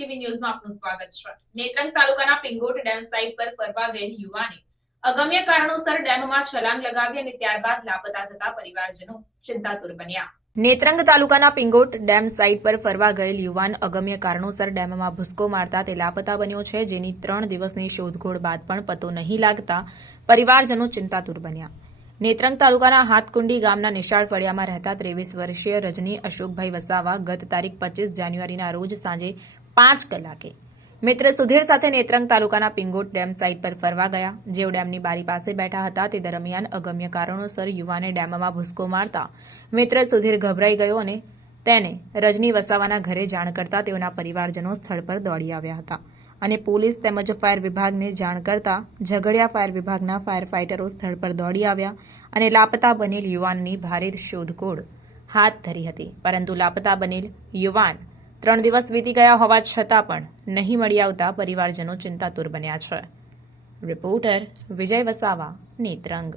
ન્યૂઝમાં આપનું સ્વાગત છે. નેત્રંગ તાલુકાના પિંગોટ ડેમ સાઇટ પર ફરવા ગયેલ યુવાને અગમ્ય કારણોસર ડેમમાં છલાંગ લગાવી અને ત્યારબાદ લાપતા થતા પરિવારજનો ચિંતાતુર બન્યા. નેત્રંગ તાલુકાના પિંગોટ ડેમ સાઇટ પર ફરવા ગયેલ યુવાન અગમ્ય કારણોસર ડેમમાં ભૂસકો મારતા તે લાપતા બન્યો છે, જેની ત્રણ દિવસની શોધખોળ બાદ પણ પતો નહીં લાગતા પરિવારજનો ચિંતાતુર બન્યા. નેત્રંગ તાલુકાના હાથકુંડી ગામના નિશાળ ફળિયામાં રહેતા ત્રેવીસ વર્ષીય રજની અશોકભાઈ વસાવા ગત તારીખ પચીસ જાન્યુઆરીના રોજ સાંજે પાંચ કલાકે. મિત્ર સુધીર સાથે નેત્રંગ તાલુકાના પિંગોટ ડેમ સાઇટ પર ફરવા ગયા. જેઓ ડેમની બારી પાસે બેઠા હતા, તે દરમિયાન અગમ્ય કારણોસર યુવાને ડેમમાં ભૂસકો મારતા મિત્ર સુધીર ગભરાઈ ગયો અને તેને રજની વસાવાના ઘરે જાણ કરતા તેઓના પરિવારજનો સ્થળ પર દોડી આવ્યા હતા. અને પોલીસ તેમજ ફાયર વિભાગને જાણ કરતા ઝઘડિયા ફાયર વિભાગના ફાયર ફાઇટરો સ્થળ પર દોડી આવ્યા અને લાપતા બનેલ યુવાનની ભારે શોધખોળ હાથ ધરી હતી. પરંતુ લાપતા બનેલ યુવાન ત્રણ દિવસ વીતી ગયા હોવા છતાં પણ નહીં મળી આવતા પરિવારજનો ચિંતાતુર બન્યા છે. રિપોર્ટર વિજય વસાવા, નેત્રંગ.